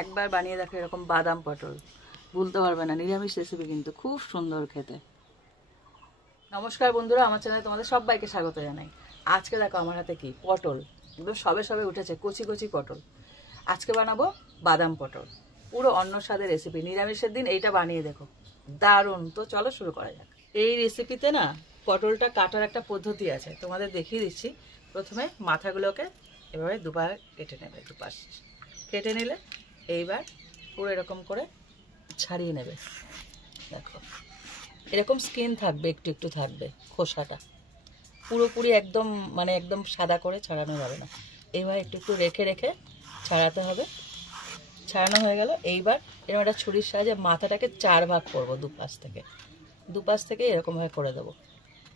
একবার বানিয়ে দেখো এরকম বাদাম পটল, ভুলতে পারবে না। নিরামিষ রেসিপি কিন্তু খুব সুন্দর খেতে। নমস্কার বন্ধুরা, আমার চ্যানেলে তোমাদের সবাইকে স্বাগত জানাই। আজকে দেখো আমার হাতে কি পটল, একদম সবে সবে উঠেছে কচি কচি পটল। আজকে বানাবো বাদাম পটল, পুরো অন্য স্বাদের রেসিপি। নিরামিষের দিন এইটা বানিয়ে দেখো, দারুণ। তো চলো শুরু করা যাক। এই রেসিপিতে না পটলটা কাটার একটা পদ্ধতি আছে, তোমাদের দেখিয়ে দিচ্ছি। প্রথমে মাথাগুলোকে এভাবে দুবার কেটে নেবে, দুপাশ কেটে নিলে এইবার পুরো এরকম করে ছাড়িয়ে নেবে। দেখো এরকম স্কিন থাকবে, একটু একটু থাকবে, খোসাটা পুরোপুরি একদম একদম সাদা করে ছাড়ানো যাবে না। এইবার একটু একটু রেখে রেখে ছাড়াতে হবে। ছাড়ানো হয়ে গেল, এইবার এরকম একটা ছুরির সাহায্যে মাথাটাকে 4 ভাগ করবো। দুপাশ থেকে এরকমভাবে করে দেবো।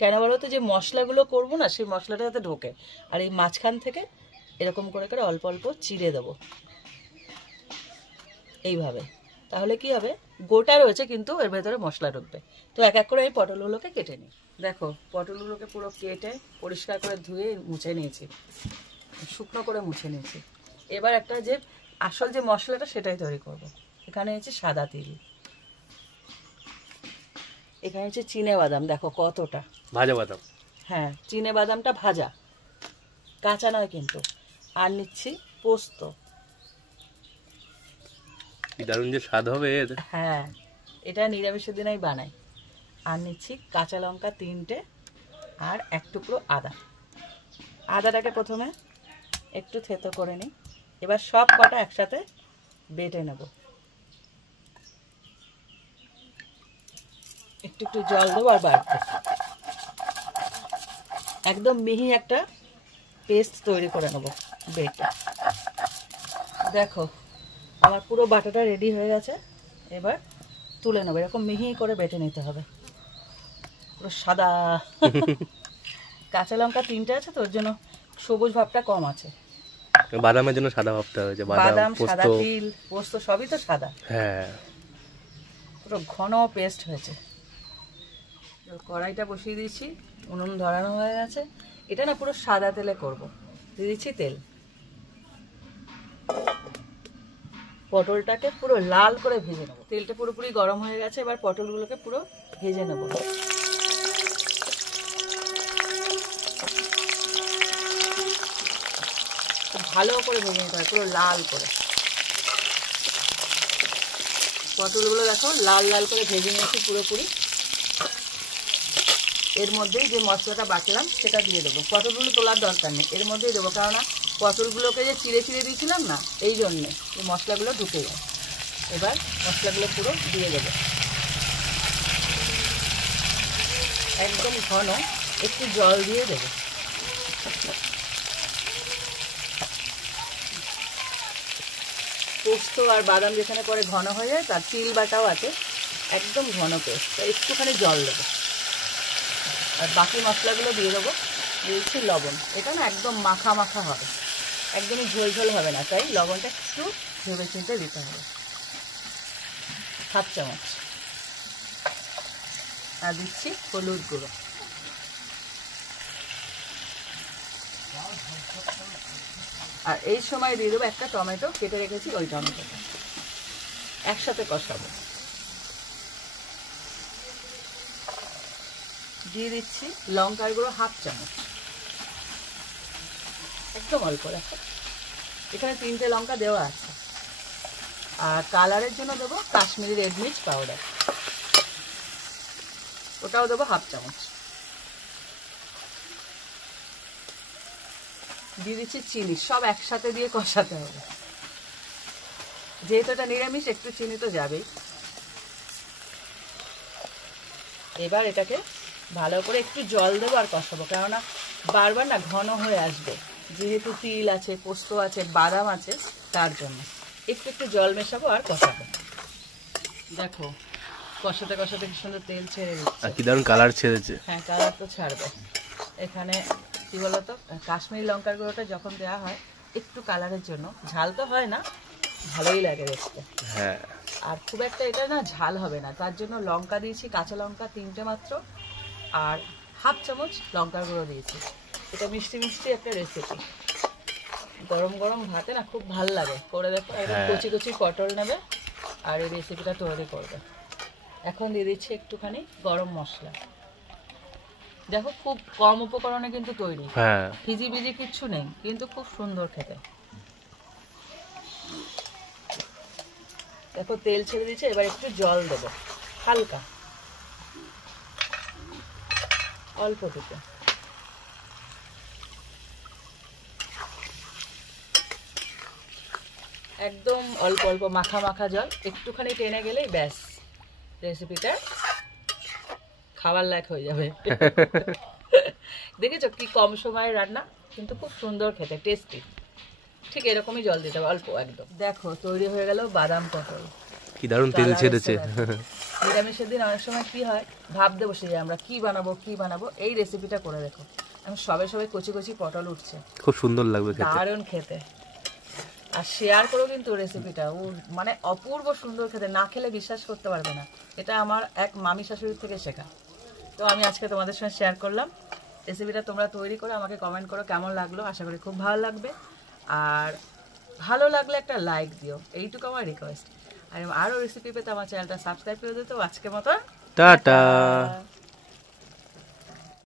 কেন বলো তো, যে মশলাগুলো করবো না, সেই মশলাটা যাতে ঢোকে। আর এই মাঝখান থেকে এরকম করে করে অল্প অল্প চিড়ে দেবো এইভাবে। তাহলে কি হবে, গোটা রয়েছে কিন্তু এর ভেতরে মশলা ঢুকবে। তো এক এক করে এই পটলগুলোকে কেটে নিই। দেখো পটলগুলোকে পুরো কেটে পরিষ্কার করে ধুয়ে মুছে নিয়েছি, শুকনো করে মুছে নিয়েছি। এবার একটা যে আসল যে মশলাটা সেটাই তৈরি করব। এখানে হচ্ছে সাদা তিল, এখানে হচ্ছে চিনে বাদাম, দেখো কতটা ভাজা বাদাম। হ্যাঁ, চিনে বাদামটা ভাজা, কাঁচা নয় কিন্তু। আর নিচ্ছি পোস্ত, দারুণ যে স্বাদ হবে। হ্যাঁ, এটা নিরামিষের দিনেই বানাই। আর নিচ্ছি কাঁচা লঙ্কা 3টে আর 1 টুকরো আদা। আদাটাকে প্রথমে একটু থেতো করে নিই। এবার সব কটা একসাথে বেটে নেব। একটু একটু জল দেবো আর বাড়তে, একদম মিহি একটা পেস্ট তৈরি করে নেব বেটে। দেখো আমার পুরো বাটাটা রেডি হয়ে গেছে। এবার তুলে নেবো। এরকম মিহি করে বেটে নিতে হবে, পুরো সাদা। কাঁচা লঙ্কা 3টে আছে, তো ওর জন্য সবুজ ভাবটা কম আছে। বাদামের জন্য সাদা ভাবটা হয়েছে। বাদাম, সাদা তিল, পোস্ত সবই তো সাদা। হ্যাঁ, পুরো ঘন পেস্ট হয়েছে। কড়াইটা বসিয়ে দিয়েছি, উনুন ধরানো হয়ে গেছে। এটা না পুরো সাদা তেলে করব। দিয়ে দিচ্ছি তেল। পটলটাকে পুরো লাল করে ভেজে নেবো। তেলটা পুরোপুরি গরম হয়ে গেছে। এবার পটলগুলোকে পুরো ভেজে নেব। ভালো করে ভেজে নিতে হবে, পুরো লাল করে। পটলগুলো দেখো লাল লাল করে ভেজে নিয়েছি পুরোপুরি। এর মধ্যেই যে মশলাটা বাটলাম সেটা দিয়ে দেবো। পটলগুলো তোলার দরকার নেই, এর মধ্যেই দেবো, কেননা পটলগুলোকে যে চিড়ে চিড়ে দিয়েছিলাম না, এই জন্যে এই মশলাগুলো ঢুকে যায়। এবার মশলাগুলো পুরো দিয়ে দেবো একদম ঘন। একটু জল দিয়ে দেবো। পোস্ত আর বাদাম যেখানে পরে ঘন হয়ে যায়, তার তিল বাটাও আছে, একদম ঘন পেস্ট। একটুখানি জল দেবো আর বাকি মশলাগুলো দিয়ে দেবো। দিয়েছি লবণ। এটা না একদম মাখা মাখা হবে, একদমই ঝোল ঝোল হবে না, তাই লবণটা একটু ভেবে চিন্তে দিতে হবে। 7 চামচ। আর দিচ্ছি হলুদ গুঁড়ো। আর এই সময় দিয়ে দেবো একটা টমেটো কেটে রেখেছি, ওই টমেটোটা একসাথে কষাবো। দিয়ে দিচ্ছি লঙ্কার গুঁড়ো 1/2 চামচ, একদম অল্প রাখো। এখানে 3টে লঙ্কা দেওয়া আছে। আর কালারের জন্য দেবো কাশ্মীরি রেড মির্চ পাউডার, ওটাও দেবো 1/2 চামচ। দিয়ে দিচ্ছি চিনি। সব একসাথে দিয়ে কষাতে হবে, যেহেতু এটা নিরামিষ একটু চিনি তো যাবেই। এবার এটাকে ভালো করে একটু জল দেবো আর কষাবো, কেননা বারবার না ঘন হয়ে আসবে, যেহেতু তিল আছে, পোস্ত আছে, বাদাম আছে, তার জন্য একটু একটু জল মেশাবো আর কষাবো। দেখো কষাতে কষাতে কি সুন্দর তেল ছেড়ে দিচ্ছে, কি দারুণ কালার ছেড়েছে। হ্যাঁ, কালার তো ছাড়বে। এখানে কি বলতো, কাশ্মীরি লঙ্কার গুঁড়োটা যখন দেওয়া হয় একটু কালারের জন্য, ঝাল তো হয় না, ভালোই লাগে দেখতে। হ্যাঁ, আর খুব একটা এটা না ঝাল হবে না, তার জন্য লঙ্কা দিয়েছি, কাঁচা লঙ্কা 3টে মাত্র, আর 1/2 চামচ লঙ্কার গুঁড়ো দিয়েছি। এটা মিষ্টি মিষ্টি একটা রেসিপি। গরম গরম ভাতে না খুব ভাল লাগে। করে দেখো, একদম হ্যাঁ। কচি কচি পটল নেবে আর এই রেসিপিটা তৈরি করবে। এখন দিয়ে দিচ্ছি একটুখানি গরম মশলা। দেখো খুব কম উপকরণে কিন্তু তৈরি, হ্যাঁ ভিজি ভিজি কিচ্ছু নেই, কিন্তু খুব সুন্দর খেতে। দেখো তেল ছেড়ে দিয়েছে, এবার একটু জল দেবো হালকা, অল্প টুকু। একদম অল্প অল্প মাখা মাখা জল, একটুখানি টেনে গেলেই ব্যাস রেসিপিটা খাবার লায়ক হয়ে যাবে। দেখেছো কি কম সময়ে রান্না, কিন্তু খুব সুন্দর খেতে, টেস্টি। ঠিক এরকমই জল দিতে হবে অল্প একদম। দেখো তৈরি হয়ে গেল বাদাম পটল। কি দারুণ তেল ছেড়েছে। নিরামিষের দিন অনেক সময় কি হয়, ভাবতে বসে যায় আমরা কি বানাবো কি বানাবো। এই রেসিপিটা করে দেখো, আমি সবে সবে কচি কচি পটল উঠছে, খুব সুন্দর লাগবে খেতে। দারুণ খেতে। আর শেয়ার করো কিন্তু রেসিপিটা, ও মানে অপূর্ব সুন্দর খেতে, না খেলে বিশ্বাস করতে পারবে না। এটা আমার এক মামি শাশুড়ির থেকে শেখা। তো আমি আজকে তোমাদের সঙ্গে শেয়ার করলাম রেসিপিটা। তোমরা তৈরি করে আমাকে কমেন্ট করো কেমন লাগলো, আশা করি খুব ভালো লাগবে। আর ভালো লাগলে একটা লাইক দিও, এইটুকু আমার রিকোয়েস্ট। আর আরও রেসিপি পেতে আমার চ্যানেলটা সাবস্ক্রাইব করে দিতে। আজকের মতো টাটা।